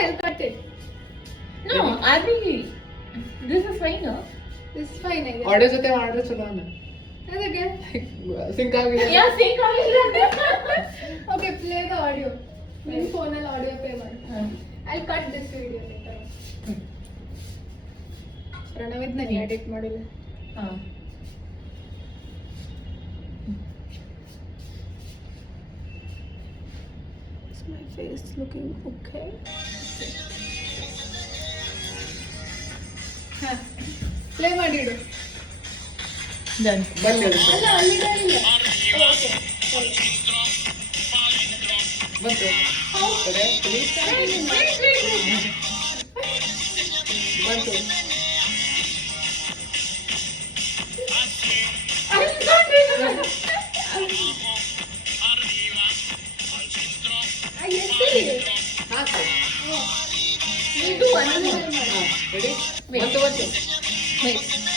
I'll cut it. No, Adi, this is fine, no? This is fine, I guess. Audio ಜೊತೆ ಮಾಡಿದ್ರೆ ಚಲೋ ಅನ್ನ ಅದಕ್ಕೆ ಸಿಂಕ್ ಆಗಿದೆ. Yeah, sing Okay, play the audio. ನಿನ್ನ ಫೋನಲ್ಲಿ ಆಡಿಯೋ ಪ್ಲೇ ಮಾಡಿ. I'll cut this video later. ಪ್ರಣವಿದ್ ನಾನು ಎಡಿಟ್ ಮಾಡಿಲ್ಲ. Is my face looking okay? ಹಾ ಪ್ಲೇ ಮಾಡಿಡು. Done. ಬಂದು ಅಲ್ಲ ಅಲ್ಲಿದೆ ಇಲ್ಲ. ಓಕೆ. ಬಂತು ಕಡೆ ಪ್ಲೀಸ್ ಬಂತು ಸಾಕು. ಇದು ಒಂದು ಮಾಡಿ. ರೆಡಿ ಬಂತು ಬಂತು Wait.